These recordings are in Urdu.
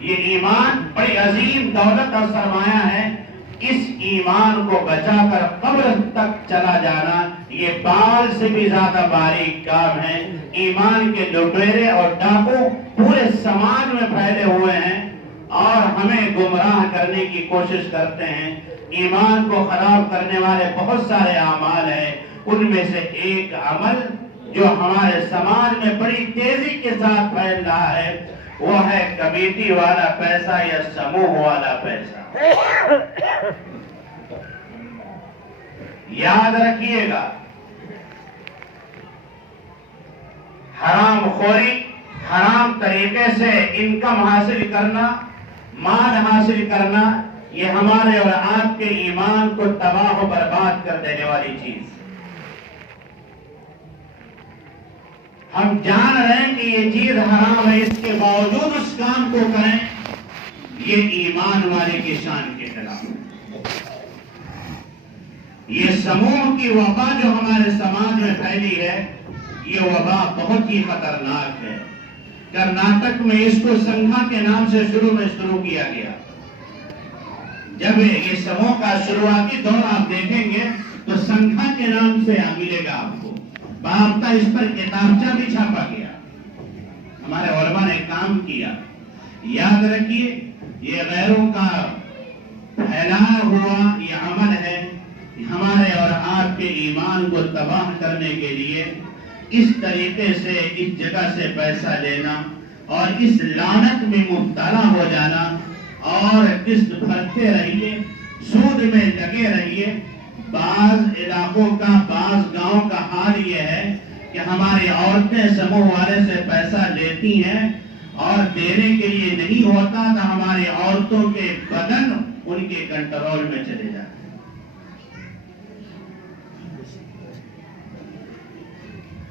یہ ایمان بڑی عظیم دولت اور سرمایہ ہے. اس ایمان کو بچا کر قبر تک چلا جانا یہ بال سے بھی زیادہ باریک کام ہے. ایمان کے لٹیرے اور ڈاکو پورے سماج میں پھیلے ہوئے ہیں اور ہمیں گمراہ کرنے کی کوشش کرتے ہیں. ایمان کو خراب کرنے والے بہت سارے اعمال ہیں. ان میں سے ایک عمل جو ہمارے سماج میں بڑی تیزی کے ساتھ پھیل رہا ہے وہ ہے کمیٹی والا پیسہ یا سموہ والا پیسہ. یاد رکھیے گا، حرام خوری، حرام طریقے سے انکم حاصل کرنا، مال حاصل کرنا، یہ ہمارے اور آپ کے ایمان کو تباہ و برباد کر دینے والی چیز. ہم جان رہے ہیں کہ یہ چیز حرام ہے، اس کے باوجود اس کام کو کریں، یہ ایمان والے کی شان کے خلاف ہے. یہ سموہ کی وبا جو ہمارے سماج میں پھیلی ہے یہ وبا بہت ہی خطرناک ہے. کرناٹک میں اس کو سنگھا کے نام سے شروع کیا گیا. جب یہ سموہ کا شروعاتی دور آپ دیکھیں گے تو سنگھا کے نام سے ملے گا آپ کو. باضابطہ اس پر کتابچہ بھی چھاپا گیا. ہمارے علماء نے کام کیا. یاد رکھیے یہ غیروں کا پھیلایا ہوا یہ عمل ہے. ہمارے اور آپ کے ایمان کو تباہ کرنے کے لیے اس طریقے سے اس جگہ سے پیسہ لینا اور اس لعنت میں مبتلا ہو جانا اور قسط بھرتے رہیے، سود میں لگے رہیے. بعض علاقوں کا، بعض گاؤں کا حال یہ ہے کہ ہماری عورتیں سموہ والے سے پیسہ لیتی ہیں اور دینے کے لیے نہیں ہوتا تو ہماری عورتوں کے بدن ان کے کنٹرول میں چلے جاتے ہیں.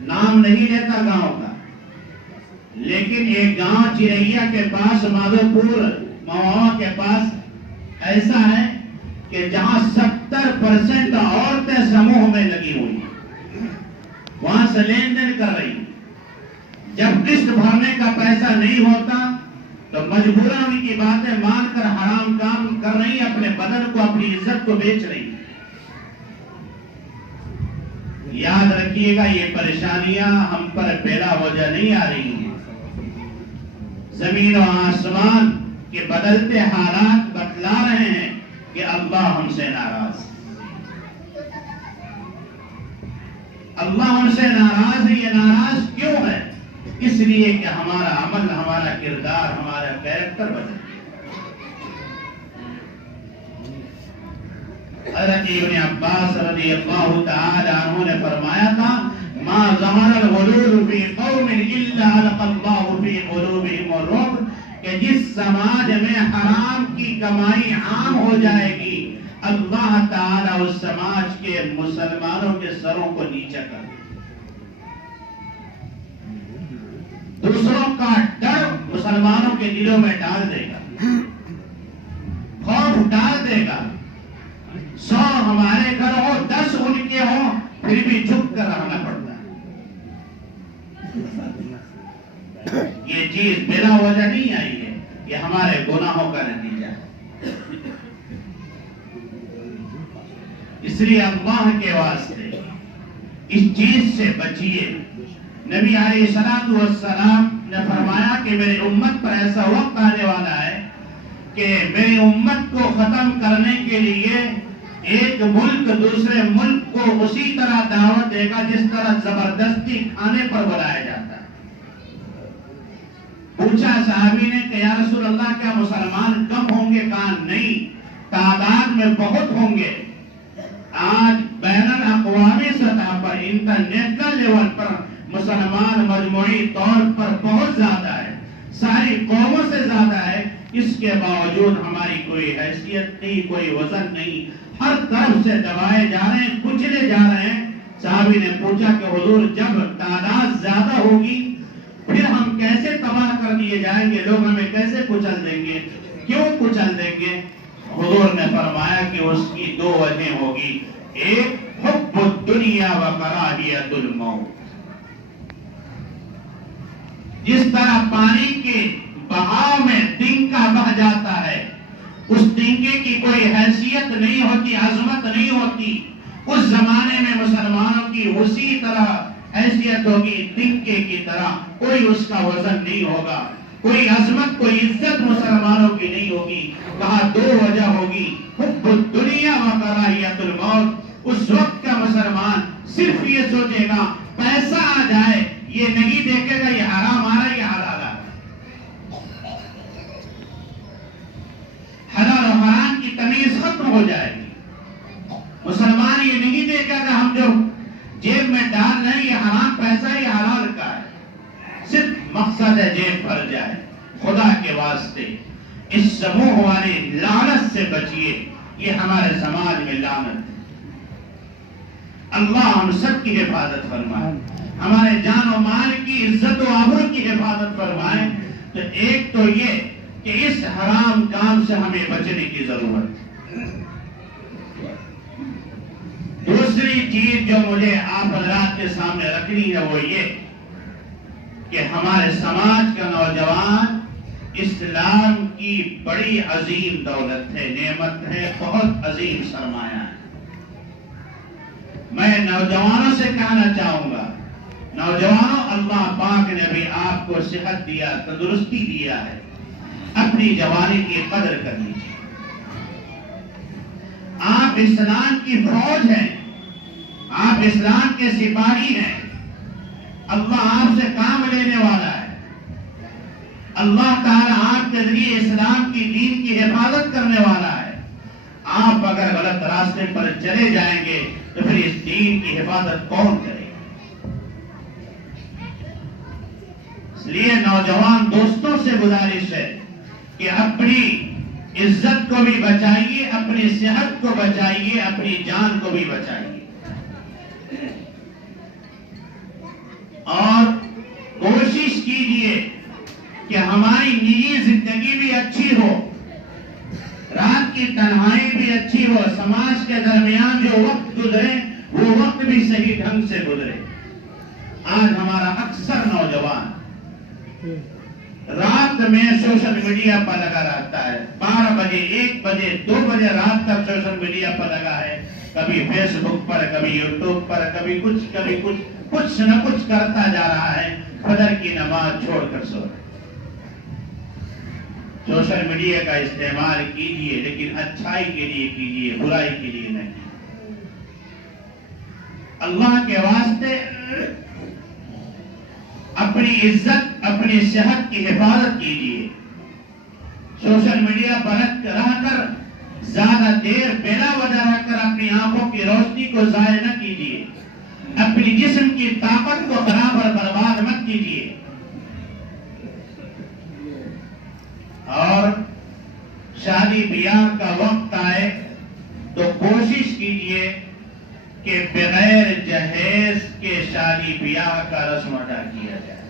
نام نہیں لیتا گاؤں کا، لیکن ایک گاؤں چریا کے پاس، مادھوپور مہوا کے پاس ایسا ہے کہ جہاں 70% عورتیں سموہ میں لگی ہوئی ہیں، وہاں سے لین دین کر رہی ہیں. جب قسط بھرنے کا پیسہ نہیں ہوتا تو مجبوراً ان کی باتیں مان کر حرام کام کر رہی ہیں، اپنے بدن کو، اپنی عزت کو بیچ رہی ہیں. یاد رکھیے گا یہ پریشانیاں ہم پر بلا وجہ نہیں آ رہی ہیں. زمین و آسمان کے بدلتے حالات بتلا رہے ہیں کہ اللہ ہم سے ناراض. اللہ ہم سے ناراض ہے. یہ ناراض کیوں ہے؟ اس لیے کہ ہمارا عمل، ہمارا کردار، ہمارا کیریکٹر بدل. حضرت ابن عباس رضی اللہ تعالی عنہ نے فرمایا تھا ما ظہر الغلول فی قوم الا علق اللہ فی قلوبہم الرعب، کہ جس سماج میں حرام کی کمائی عام ہو جائے گی اللہ تعالی اس سماج کے مسلمانوں کے سروں کو نیچا کر دے. دوسروں کا ڈر مسلمانوں کے دلوں میں ڈال دے گا، خوف ڈال دے گا. 100 ہمارے گھر ہو، 10 ان کے ہوں، پھر بھی جھک کر رہنا پڑتا ہے. یہ چیز بلا وجہ نہیں آئی ہے، یہ ہمارے گناہوں کا نتیجہ ہے. اس لیے اللہ کے واسطے اس چیز سے بچیے. نبی علیہ الصلوۃ والسلام نے فرمایا کہ میری امت پر ایسا وقت آنے والا ہے کہ میری امت کو ختم کرنے کے لیے ایک ملک دوسرے ملک کو اسی طرح دعوت دے گا جس طرح زبردستی کھانے پر بلایا جاتا ہے. پوچھا صحابی نے کہ یا رسول اللہ کیا مسلمان کم ہوں گے؟ کہا نہیں، تعداد میں بہت ہوں گے. آج بین الاقوامی سطح پر، انٹرنیشنل لیول پر مسلمان مجموعی طور پر بہت زیادہ ہے، ساری قوموں سے زیادہ ہے. اس کے باوجود ہماری کوئی حیثیت نہیں، کوئی وزن نہیں، ہر طرف سے دبائے جا رہے ہیں، کچلے جا رہے ہیں. صحابی نے پوچھا کہ حضور جب تعداد زیادہ ہوگی پھر ہم کیسے تباہ کر دیے جائیں گے؟ لوگ ہمیں کیسے کچل دیں گے؟ کیوں کچل دیں گے؟ حضور نے فرمایا کہ اس کی 2 وجہیں ہوگی. ایک حب الدنیا و کراہیت الموت. جس طرح پانی کے بہاؤ میں دن کا عزت نہیں ہوتی، عظمت نہیں ہوتی، اس زمانے میں مسلمانوں کی اسی طرح حیثیت ہوگی، تنکے کی طرح، کوئی اس کا وزن نہیں ہوگا، کوئی عظمت کوئی عزت مسلمانوں کی نہیں ہوگی۔ کہا دو وجہ ہوگی، حب الدنیا و کراہیت الموت۔ اس وقت کا مسلمان صرف یہ سوچے گا پیسہ آ جائے، یہ نہیں دیکھے گا یہ حرام آ رہا ہے یہ حلال آ رہا ہے، حلال و حرام کی تمیز ختم ہو جائے گی۔ مسلمان یہ نہیں دیکھا کہ ہم جو جیب میں ڈال رہے ہیں یہ حرام پیسہ یہ حلال کا ہے، صرف مقصد ہے جیب بھر جائے۔ خدا کے واسطے اس سموہ والے لعنت سے بچیے، یہ ہمارے سماج میں لعنت ہے۔ اللہ ہم سب کی حفاظت فرمائے، ہمارے جان و مال کی عزت و آبرو کی حفاظت فرمائے۔ تو ایک تو یہ کہ اس حرام کام سے ہمیں بچنے کی ضرورت ہے۔ دوسری چیز جو مجھے آپ حضرات کے سامنے رکھنی ہے وہ یہ کہ ہمارے سماج کا نوجوان اسلام کی بڑی عظیم دولت ہے، نعمت ہے، بہت عظیم سرمایہ ہے۔ میں نوجوانوں سے کہنا چاہوں گا، نوجوانوں اللہ پاک نے بھی آپ کو صحت دیا، تندرستی دیا ہے، اپنی جوانی کی قدر کر لیجیے۔ آپ اسلام کی فوج ہیں، آپ اسلام کے سپاہی ہیں، اللہ آپ سے کام لینے والا ہے، اللہ تعالیٰ آپ کے ذریعے اسلام کی دین کی حفاظت کرنے والا ہے۔ آپ اگر غلط راستے پر چلے جائیں گے تو پھر اس دین کی حفاظت کون کرے گا؟ اس لیے نوجوان دوستوں سے گزارش ہے کہ اپنی عزت کو بھی بچائیے، اپنی صحت کو بچائیے، اپنی جان کو بھی بچائیے، اور کوشش کیجئے کہ ہماری نجی زندگی بھی اچھی ہو، رات کی تنہائی بھی اچھی ہو، سماج کے درمیان جو وقت گزرے وہ وقت بھی صحیح ڈھنگ سے گزرے۔ آج ہمارا اکثر نوجوان رات میں سوشل میڈیا پر لگا رہتا ہے، 12 بجے 1 بجے 2 بجے رات تک سوشل میڈیا پر لگا ہے، کبھی فیس بک پر، کبھی یوٹیوب پر، کبھی کچھ نہ کچھ کرتا جا رہا ہے، فجر کی نماز چھوڑ کر سو رہا ہے۔ سوشل میڈیا کا استعمال کیجئے لیکن اچھائی کے لیے کیجئے، برائی کے لیے نہیں۔ اللہ کے واسطے اپنی عزت، اپنی صحت کی حفاظت کیجئے۔ سوشل میڈیا پر رہ کر زیادہ دیر بلا وجہ رہ کر اپنی آنکھوں کی روشنی کو ضائع نہ کیجئے، اپنی جسم کی طاقت کو خراب اور برباد مت کیجئے، اور شادی بیاہ کا وقت آئے تو کوشش کیجئے کہ بغیر جہیز کے شادی بیاہ کا رسم ادا کیا جائے۔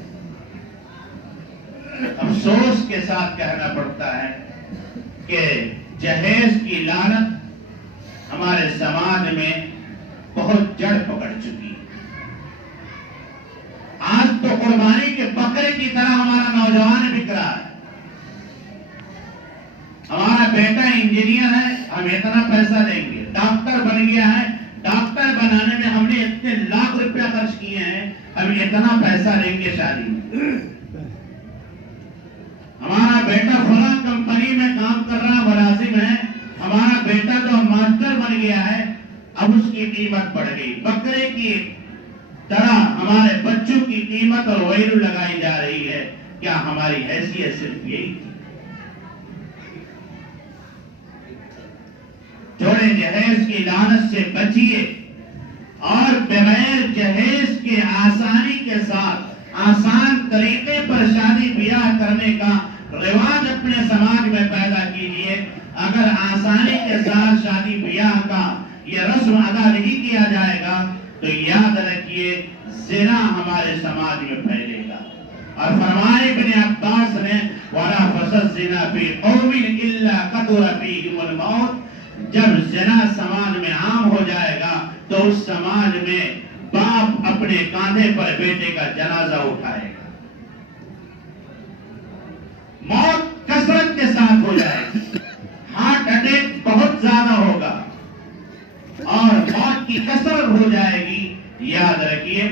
افسوس کے ساتھ کہنا پڑتا ہے کہ جہیز کی لعنت ہمارے سماج میں بہت جڑ پکڑ چکی ہے۔ آج تو قربانی کے بکرے کی طرح ہمارا نوجوان بک رہا ہے۔ ہمارا بیٹا انجینئر ہے، ہم اتنا پیسہ دیں گے، ڈاکٹر بن گیا ہے، ڈاکٹر بنانے میں ہم نے اتنے لاکھ روپیہ خرچ کیے ہیں، ہم اتنا پیسہ دیں گے شادی میں۔ ہمارا بیٹا فلاں کمپنی میں کام کر رہا ملازم ہے، ہمارا بیٹا تو ماسٹر بن گیا ہے، اب اس کی قیمت بڑھ گئی۔ بکرے کی طرح ہمارے بچوں کی قیمت اور ویلو لگائی جا رہی ہے۔ کیا ہماری حیثیت صرف یہی تھی؟ جوڑے جہیز کی لعنت سے بچیے، اور بغیر جہیز کے آسانی کے ساتھ آسان طریقے پر شادی بیاہ کرنے کا رواج اپنے سماج میں پیدا کیجیے۔ اگر آسانی کے ساتھ شادی بیاہ کا یہ رسم ادا نہیں کیا جائے گا تو یاد رکھیے زنا ہمارے سماج میں پھیلے گا۔ اور فرمائے ابن عباس نے وَلَا فَسَدْ زِنَا فِي قَوْمٍ إِلَّا قَتُرَ فِيهِمُ الْمَوْتِ، جب زنا سماج میں عام ہو جائے گا تو اس سماج میں باپ اپنے کاندھے پر بیٹے کا جنازہ اٹھائے گا، موت کثرت کے ساتھ ہو جائے گی، ہارٹ اٹیک بہت زیادہ ہوگا، کی کثرت ہو جائے گی. یاد رکھیے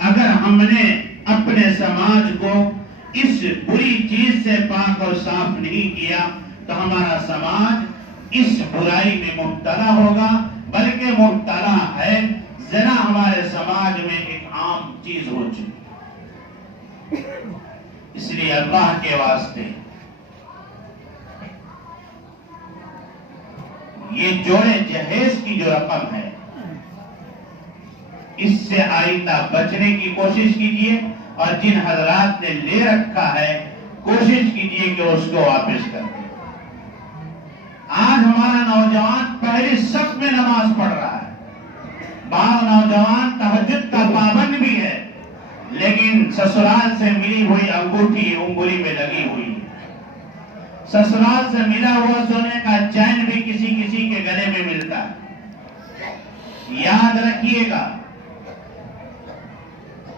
اگر ہم نے اپنے سماج کو اس بری چیز سے پاک اور صاف نہیں کیا تو ہمارا سماج اس برائی میں مبتلا ہوگا، بلکہ مبتلا ہے. زنا ہمارے سماج میں ایک عام چیز ہو چکی. اس لیے اللہ کے واسطے یہ جوڑے جہیز کی جو رقم ہے اس سے آئندہ بچنے کی کوشش کیجیے، اور جن حضرات نے لے رکھا ہے کوشش کیجیے کہ اس کو واپس کر دیں. آج ہمارا نوجوان پہلی صف میں نماز پڑھ رہا ہے، بعض نوجوان تہجد کا پابند بھی ہے، لیکن سسرال سے ملی ہوئی انگوٹھی انگلی میں لگی ہوئی، سسرال سے ملا ہوا سونے کا چین بھی کسی کسی کے گلے میں ملتا ہے. یاد رکھیے گا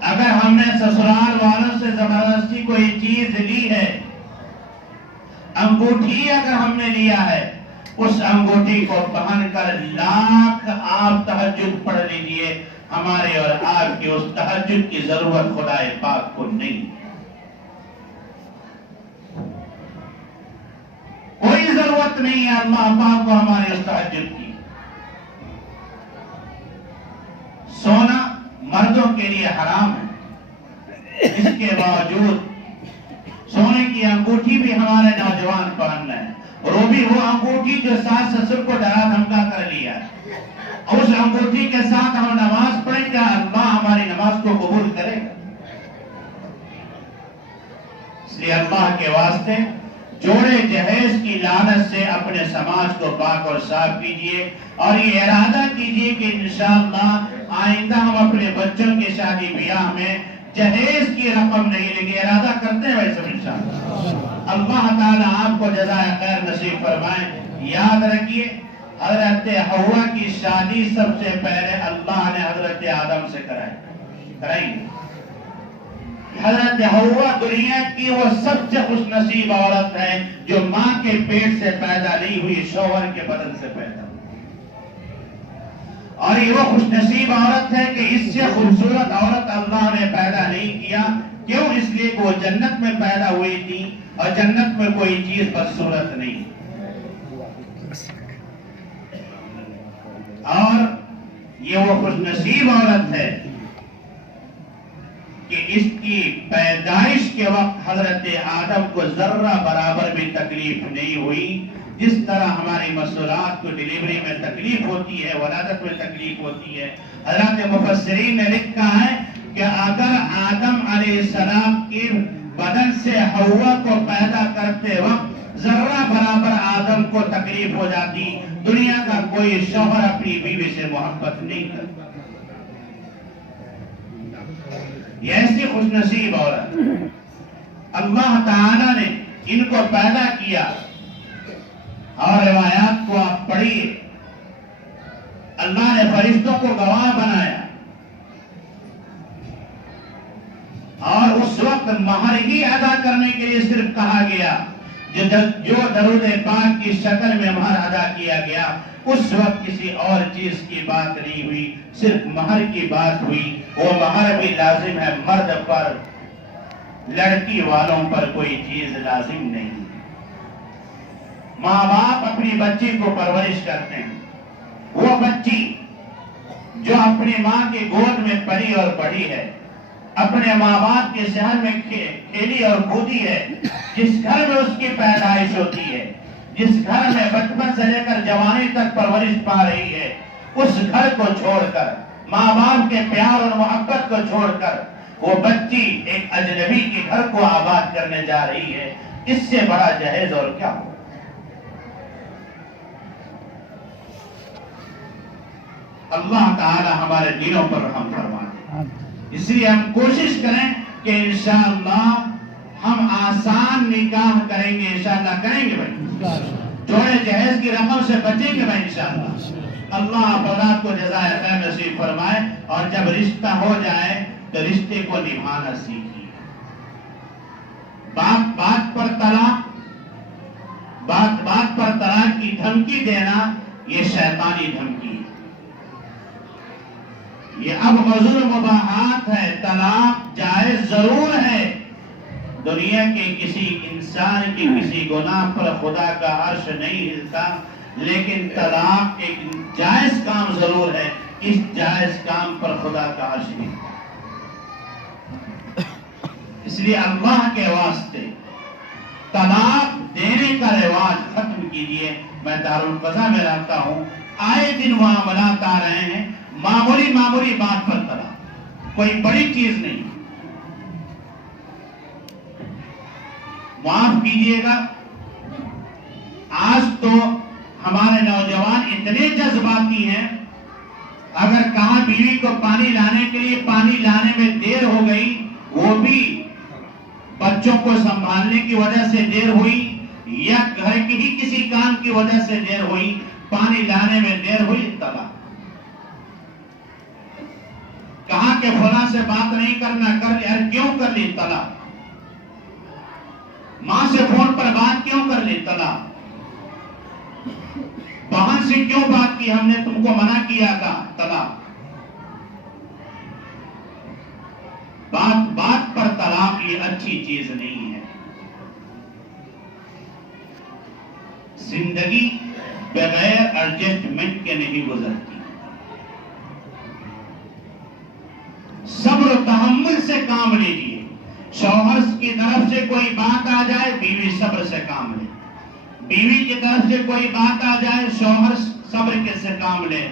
اگر ہم نے سسرال والوں سے زبردستی کوئی چیز لی ہے، انگوٹھی اگر ہم نے لیا ہے، اس انگوٹھی کو پہن کر لاکھ آپ تہجد پڑھ لیجئے، ہمارے اور آپ کی اس تہجد کی ضرورت خدا پاک کو نہیں. کوئی ضرورت نہیں ہے اللہ پاک کو ہمارے اس تہجد کی. سونا مردوں کے لیے حرام ہے، اس کے باوجود سونے کی انگوٹھی بھی ہمارے نوجوان پہن رہے ہیں، اور وہ بھی وہ انگوٹھی جو ساس سسر کو ڈرا دھمکا کر لیا ہے. اور اس انگوٹھی کے ساتھ ہم نماز پڑھیں، کیا اللہ ہماری نماز کو قبول کرے گا؟ اس لیے اللہ کے واسطے جوڑے جہیز کی لعنت سے اپنے سماج کو پاک اور صاف کیجیے، اور یہ ارادہ کیجیے کہ انشاءاللہ آئندہ ہم اپنے بچوں کی شادی بیاہ میں جہیز کی رقم نہیں لیں گے. ارادہ کرتے ہیں ویسے انشاءاللہ. اللہ تعالیٰ آپ کو جزائے خیر نصیب فرمائے. یاد رکھیے حضرت حوا کی شادی سب سے پہلے اللہ نے حضرت آدم سے کرائی. حضرت حوا دنیا کی وہ سب سے خوش نصیب عورت ہے جو ماں کے پیٹ سے پیدا نہیں ہوئی، شوہر کے بدن سے پیدا ہوئی. اور یہ وہ خوش نصیب عورت ہے کہ اس سے خوبصورت عورت اللہ نے پیدا نہیں کیا. کیوں؟ اس لیے کہ وہ جنت میں پیدا ہوئی تھی، اور جنت میں کوئی چیز بدصورت نہیں. اور یہ وہ خوش نصیب عورت ہے کہ اس کی پیدائش کے وقت حضرت آدم کو ذرہ برابر بھی تکلیف نہیں ہوئی. جس طرح ہماری مسئولات کو ڈیلیوری میں تکلیف ہوتی ہے، ولادت میں تکلیف ہوتی ہے، حضرات مفسرین نے لکھا ہے کہ اگر آدم علیہ السلام کے بدن سے حوا کو پیدا کرتے وقت ذرہ برابر آدم کو تکلیف ہو جاتی، دنیا کا کوئی شوہر اپنی بیوی سے محبت نہیں کرتا. یہ ایسی خوش نصیب عورت اللہ تعالیٰ نے ان کو پیدا کیا. اور روایات کو آپ پڑھیے، اللہ نے فرشتوں کو گواہ بنایا، اور اس وقت مہر ہی ادا کرنے کے لیے صرف کہا گیا. جو درود پاک کی شکل میں مہر ادا کیا گیا، اس وقت کسی اور چیز کی بات نہیں ہوئی، صرف مہر کی بات ہوئی. وہ مہر بھی لازم ہے مرد پر، لڑکی والوں پر کوئی چیز لازم نہیں. ماں باپ اپنی بچی کو پرورش کرتے ہیں. وہ بچی جو اپنی ماں کی گود میں پلی اور بڑھی ہے، اپنے ماں باپ کے شہر میں کھیلی اور کودی ہے، جس گھر میں اس کی پیدائش ہوتی ہے، جس گھر میں بچپن سے لے کر جوانی تک پرورش پا رہی ہے، اس گھر کو چھوڑ کر، ماں باپ کے پیار اور محبت کو چھوڑ کر وہ بچی ایک اجنبی کے گھر کو آباد کرنے جا رہی ہے. اس سے بڑا جہیز اور کیا ہو؟ اللہ تعالی ہمارے دلوں پر رحم فرمائے. اس لیے ہم کوشش کریں کہ انشاءاللہ ہم آسان نکاح کریں گے. انشاءاللہ کریں گے بھائی، جوڑے جہیز کی رقم سے بچیں گے بھائی انشاءاللہ. اللہ آپ اولاد کو جزائے خیر نصیب فرمائے. اور جب رشتہ ہو جائے تو رشتے کو نبھانا سیکھیے. بات پر طلاق کی دھمکی دینا یہ شیطانی دھمکی ہے. اب غزل مباحات ہے، طلاق جائز ضرور ہے. دنیا کے کسی انسان کے کسی گناہ پر خدا کا عرش نہیں ہلتا، لیکن طلاق ایک جائز کام ضرور ہے. اس جائز کام پر خدا کا عرش ہلتا. اس لیے اللہ کے واسطے طلاق دینے کا رواج ختم کیجیے. میں دارالقضا میں رہتا ہوں، آئے دن معاملات آ رہے ہیں، معمولی بات پر طلاق، کوئی بڑی چیز نہیں. معاف کیجیے گا، آج تو ہمارے نوجوان اتنے جذباتی ہیں، اگر کہا بیوی کو پانی لانے کے لیے، پانی لانے میں دیر ہو گئی، وہ بھی بچوں کو سنبھالنے کی وجہ سے دیر ہوئی یا گھر کی ہی کسی کام کی وجہ سے دیر ہوئی، پانی لانے میں دیر ہوئی، طلاق. کہا کہ فلاں سے بات نہیں کرنا، کر لی، ارے کیوں کر لی؟ طلاق. ماں سے فون پر بات کیوں کر لی؟ طلاق. بہن سے کیوں بات کی؟ ہم نے تم کو منع کیا تھا، طلاق. بات پر طلاق یہ اچھی چیز نہیں ہے. زندگی بغیر ایڈجسٹمنٹ کے نہیں گزرتی. صبر و تحمل سے کام لیجیے. شوہر کی طرف سے کوئی بات آ جائے، بیوی صبر سے کام لے. بیوی کی طرف سے کوئی بات آ جائے، شوہر صبر کے سے کام لے.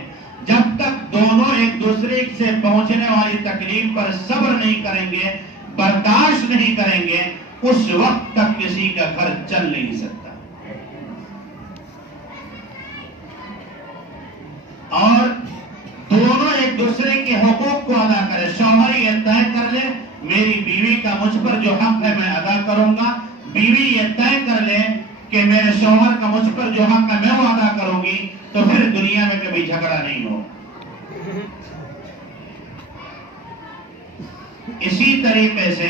جب تک دونوں ایک دوسرے سے پہنچنے والی تکلیف پر صبر نہیں کریں گے، برداشت نہیں کریں گے، اس وقت تک کسی کا گھر چل نہیں سکتا. اور دونوں ایک دوسرے کے حقوق کو ادا کریں. شوہر یہ طے کر لے میری بیوی کا مجھ پر جو حق ہے میں ادا کروں گا، بیوی یہ طے کر لے کہ میرے شوہر کا مجھ پر جو حق ہے میں وہ ادا کروں گی، تو پھر دنیا میں کبھی جھگڑا نہیں ہو. اسی طریقے سے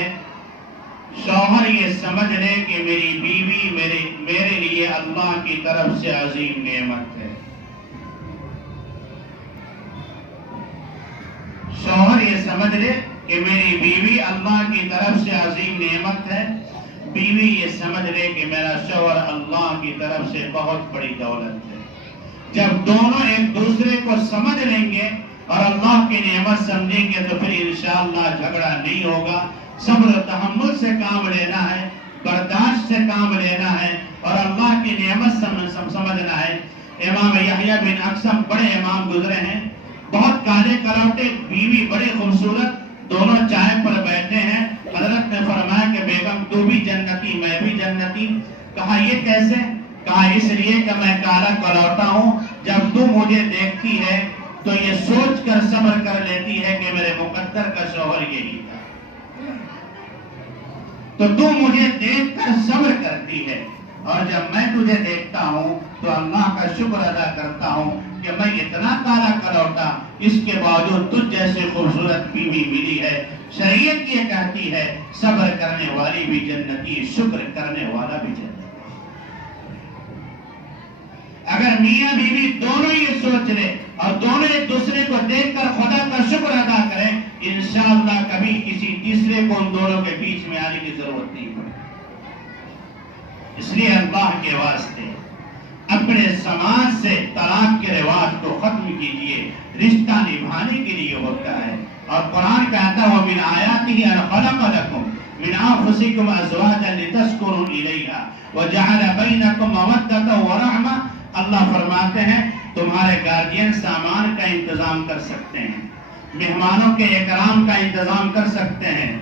شوہر یہ سمجھ لے کہ میری بیوی میرے لیے اللہ کی طرف سے عظیم نعمت ہے. شوہر یہ سمجھ لے کہ میری بیوی اللہ کی طرف سے عظیم نعمت ہے. بیوی یہ سمجھ لے کہ میرا شوہر اللہ کی طرف سے بہت بڑی دولت ہے. جب دونوں ایک دوسرے کو سمجھ لیں گے اور اللہ کی نعمت سمجھیں گے تو پھر انشاءاللہ جھگڑا نہیں ہوگا. صبر و تحمل سے کام لینا ہے، برداشت سے کام لینا ہے اور اللہ کی نعمت سمجھنا ہے. امام یحییٰ بن اقسم بڑے امام گزرے ہیں، بہت کالے کلوٹے، بیوی بڑی خوبصورت، دونوں چائے پر بیٹھے ہیں. حضرت نے فرمایا کہ بیگم تو بھی جنتی میں بھی جنتی. کہا یہ کیسے؟ کہا اس لیے کہ میں کالا کلوٹا ہوں، جب تو مجھے دیکھتی ہے تو یہ سوچ کر صبر کر لیتی ہے کہ میرے مقدر کا شوہر یہی تھا، تو مجھے دیکھ کر صبر کرتی ہے، اور جب میں تجھے دیکھتا ہوں تو اللہ کا شکر ادا کرتا ہوں کہ میں اتنا کالا کلوٹا، اس کے باوجود تجھ جیسے خوبصورت بیوی ملی ہے. شریعت یہ کہتی ہے صبر کرنے والی بھی جنتی، شکر کرنے والا بھی جنتی. اگر میاں بیوی دونوں یہ سوچ لے اور دونوں ایک دوسرے کو دیکھ کر خدا کا شکر ادا کریں، انشاءاللہ کبھی کسی تیسرے کو ان دونوں کے بیچ میں آنے کی ضرورت نہیں پڑے. اس لیے اللہ کے واسطے اپنے سماج سے طلاق کے رواج کو ختم کیجیے. رشتہ نبھانے کے لیے ہوتا ہے، اور قرآن کہتا ہے وَمِنْ آيَاتِهِ أَنْ خَلَقَ لَكُمْ مِنْ أَنفُسِكُمْ أَزْوَاجًا لِتَسْكُنُوا إِلَيْهَا وَجَعَلَ بَيْنَكُمْ مَوَدَّةً وَرَحْمَةً. اللہ فرماتے ہیں تمہارے گارڈین سامان کا انتظام کر سکتے ہیں، مہمانوں کے اکرام کا انتظام کر سکتے ہیں،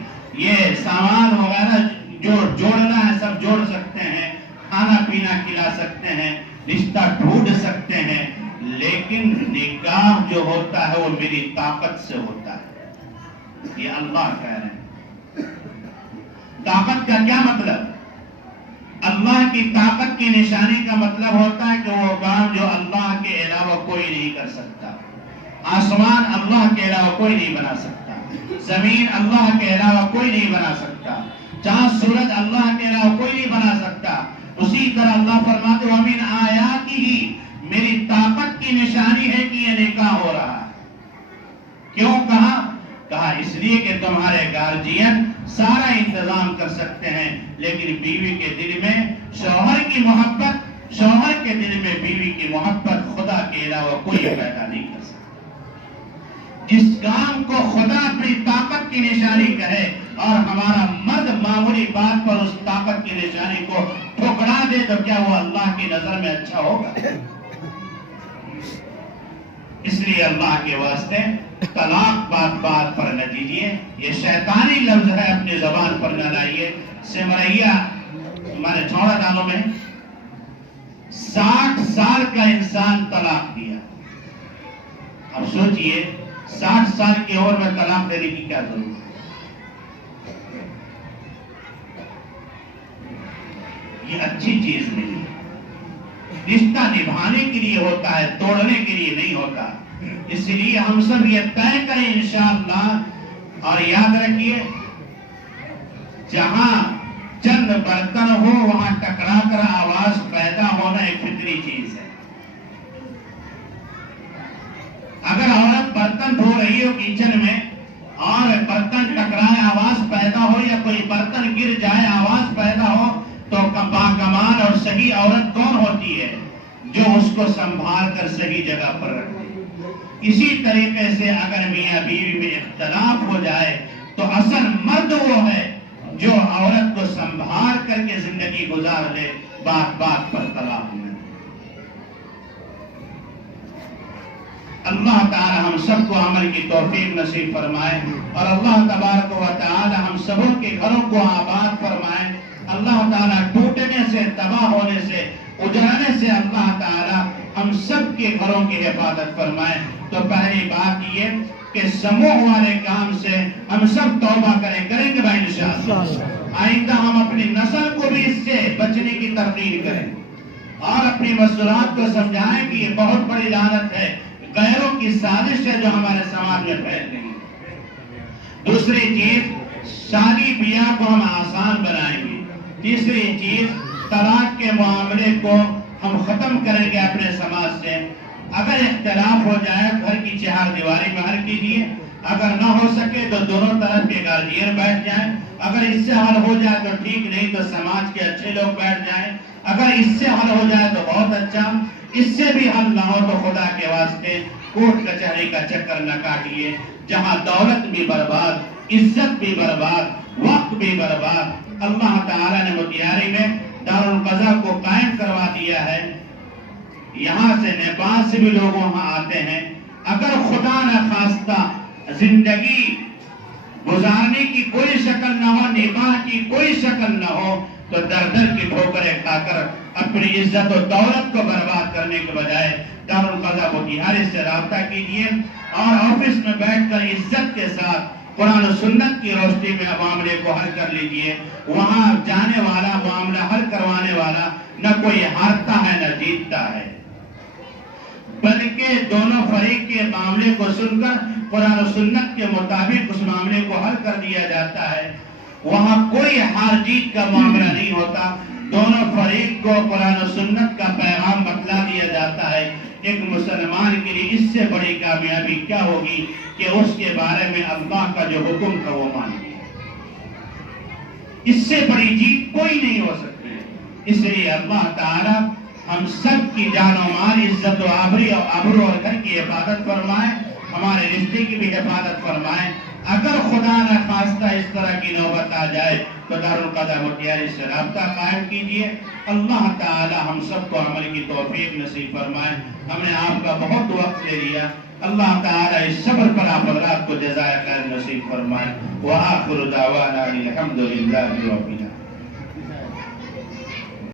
یہ سامان وغیرہ جو جوڑنا ہے سب جوڑ سکتے ہیں، کھانا پینا کھلا سکتے ہیں، رشتہ ڈھونڈ سکتے ہیں، لیکن نکاح جو ہوتا ہے وہ میری طاقت سے ہوتا ہے. یہ اللہ کہہ رہے ہیں. طاقت کا کیا مطلب؟ اللہ کی طاقت کی نشانی کا مطلب ہوتا ہے کہ وہ کام جو اللہ کے علاوہ کوئی نہیں کر سکتا. آسمان اللہ کے علاوہ کوئی نہیں بنا سکتا، زمین اللہ کے علاوہ کوئی نہیں بنا سکتا، چاند سورج اللہ کے علاوہ کوئی نہیں بنا سکتا. اسی طرح اللہ فرماتے وَمِنْ آیَاتِهِ، میری طاقت کی نشانی ہے کہ یہ نکاح ہو رہا ہے. کیوں کہا؟ تمہارے گارجین سارا انتظام کر سکتے ہیں، لیکن بیوی کے دل میں شوہر کی محبت، شوہر کے دل میں بیوی کی محبت خدا کے علاوہ کوئی پیدا نہیں کر سکتا۔ جس کام کو خدا اپنی طاقت کی نشانی کہے اور ہمارا مرد معمولی بات پر اس طاقت کی نشانی کو ٹھکرا دے تو کیا وہ اللہ کی نظر میں اچھا ہوگا؟ اس لیے اللہ کے واسطے طلاق بات بات پر نہ دیجیے، یہ شیطانی لفظ ہے، اپنی زبان پر نہ لائیے۔ سمریا ہمارے چھوڑا دانوں میں 60 سال کا انسان طلاق دیا۔ اب سوچئے 60 سال کی عمر میں طلاق دینے کی کیا ضرورت ہے؟ یہ اچھی چیز نہیں ہے۔ رشتہ نبھانے کے لیے ہوتا ہے، توڑنے کے لیے نہیں ہوتا۔ اس لیے ہم سب یہ طے کریں انشاءاللہ، اور یاد رکھیے جہاں چند برتن ہو وہاں ٹکرا کر آواز پیدا ہونا ایک فطری چیز ہے۔ اگر عورت برتن دھو رہی ہو کچن میں اور برتن ٹکرائے آواز پیدا ہو، یا کوئی برتن گر جائے آواز پیدا ہو، تو باکمال اور صحیح عورت کون ہوتی ہے؟ جو اس کو سنبھال کر صحیح جگہ پر رکھے۔ اسی طریقے سے اگر میاں بیوی میں اختلاف ہو جائے تو اصل مرد وہ ہے جو عورت کو سنبھال کر کے زندگی گزار لے، بات بات پر طلاق نہ دے۔ اللہ تعالی ہم سب کو عمل کی توفیق نصیب فرمائے، اور اللہ تبارک و تعالی ہم سبوں کے گھروں کو آباد فرمائے۔ اللہ تعالیٰ ٹوٹنے سے، تباہ ہونے سے، اجڑنے سے اللہ تعالیٰ ہم سب کے گھروں کی حفاظت فرمائے۔ تو پہلی بات یہ کہ سموہ والے کام سے ہم سب توبہ کریں گے بھائی انشاءاللہ۔ آئندہ ہم اپنی نسل کو بھی اس سے بچنے کی ترغیب کریں اور اپنی مسئولات کو سمجھائیں کہ یہ بہت بڑی لعنت ہے، غیروں کی سازش ہے جو ہمارے سماج میں پھیل رہی ہے۔ دوسری چیز، شادی بیاہ کو ہم آسان بنائیں گے۔ تیسری چیز، طلاق کے معاملے کو ہم ختم کریں گے اپنے سماج سے۔ اگر اختلاف ہو جائے گھر کی چہار دیواری میں حل کیجیے، اگر نہ ہو سکے تو دونوں طرف کے گارجین بیٹھ جائیں، اگر اس سے حل ہو جائے تو ٹھیک، نہیں تو سماج کے اچھے لوگ بیٹھ جائیں، اگر اس سے حل ہو جائے تو بہت اچھا، اس سے بھی حل نہ ہو تو خدا کے واسطے کورٹ کچہری کا چکر نہ کاٹیے، جہاں دولت بھی برباد، عزت بھی برباد، وقت بھی برباد۔ اللہ تعالیٰ نے متیاری میں دارالقضا کو قائم کروا دیا ہے، یہاں سے نیپال سے بھی لوگ وہاں آتے ہیں۔ اگر خدا نہ خواستہ زندگی گزارنے کی کوئی شکل نہ ہو، نکاح کی کوئی شکل نہ ہو، تو در در کی ٹھوکریں کھا کر اپنی عزت و دولت کو برباد کرنے کے بجائے دارالقضا موتیہاری سے رابطہ کیجیے اور آفس میں بیٹھ کر عزت کے ساتھ قرآن و سنت کی روشنی میں معاملے کو حل کر لیجیے۔ وہاں جانے والا، معاملہ حل کروانے والا نہ کوئی ہارتا ہے نہ جیتتا ہے، بلکہ دونوں فریق کے معاملے کو سن کر قرآن و سنت کے مطابق اس معاملے کو حل کر دیا جاتا ہے۔ وہاں کوئی ہار جیت کا معاملہ نہیں ہوتا، دونوں فریق کو قرآن و سنت کا پیغام بتلا دیا جاتا ہے۔ ایک مسلمان کے لیے اس سے بڑی کامیابی کیا ہوگی کہ اس کے بارے میں اللہ کا جو حکم تھا وہ مان لیا۔ اس سے بڑی جیت کوئی نہیں ہو سکتی۔ اس لیے اللہ تعالی ہم سب کی جان و مال، عزت و آبرو اور گھر کی حفاظت فرمائے، ہمارے رشتے کی بھی حفاظت فرمائے۔ اگر خدا نہ خواستہ اس طرح کی نوبت آ جائے تو دارالقضا موتیہاری سے رابطہ قائم کیجیے۔ اللہ تعالی ہم سب کو عمل کی توفیق نصیب فرمائے۔ ہم نے آپ کا بہت وقت لے لیا، اللہ تعالی اس صبر پر آپ حضرات کو جزائے خیر نصیب فرمائے۔ وآخر دعوانا الحمدللہ رب العالمین۔